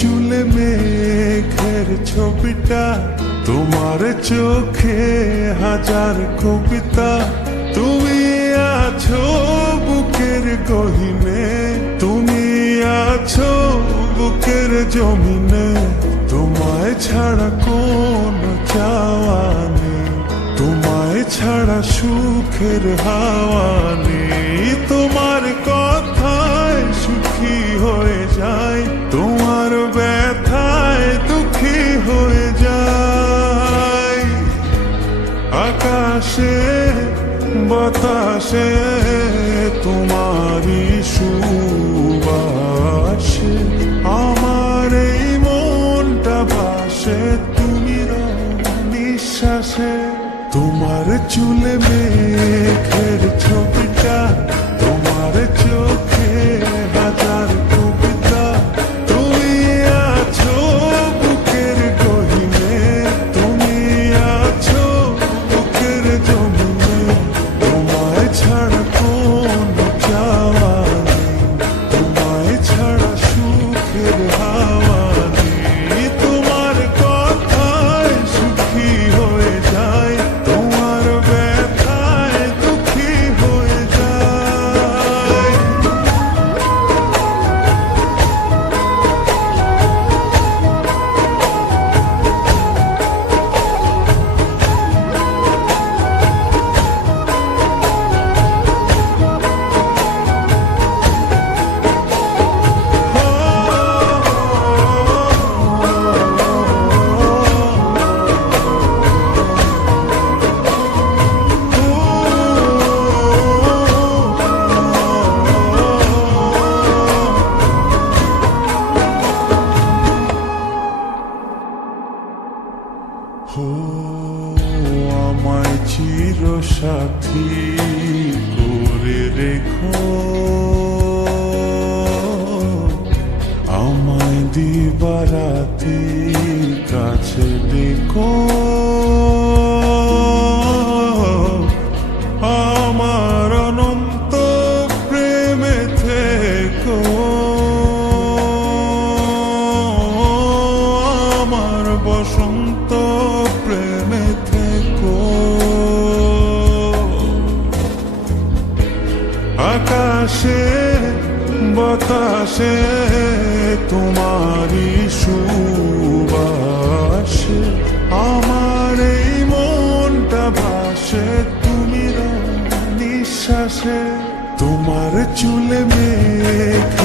চুলে মেঘের ছবিটা তোমার চোখে হাজার কবিতা। তুমি আছো বুকের গহিনে আছো বুকের জমিনে, তোমায় ছাড়া কোন চাওয়া নেই। তোমায় ছাড়া সুখের হাওয়া নেই। তোমার কথায় সুখী হয়ে যায় তোমার ব্যথায় দুঃখী হয়ে যায় আকাশে, বাতাসে নিঃশ্বাসে তোমার চুলে মেঘের ছবিটা তোমার চোখে হো আমায় চির সাথী করে রেখো। আমায় দিবারাতি কাছে ডেকো। আকাশে বাতাসে তোমারি সুবাসে। আমার এই মনটা ভাসে তুমি নিঃশ্বাসে তোমার চুলে মেঘ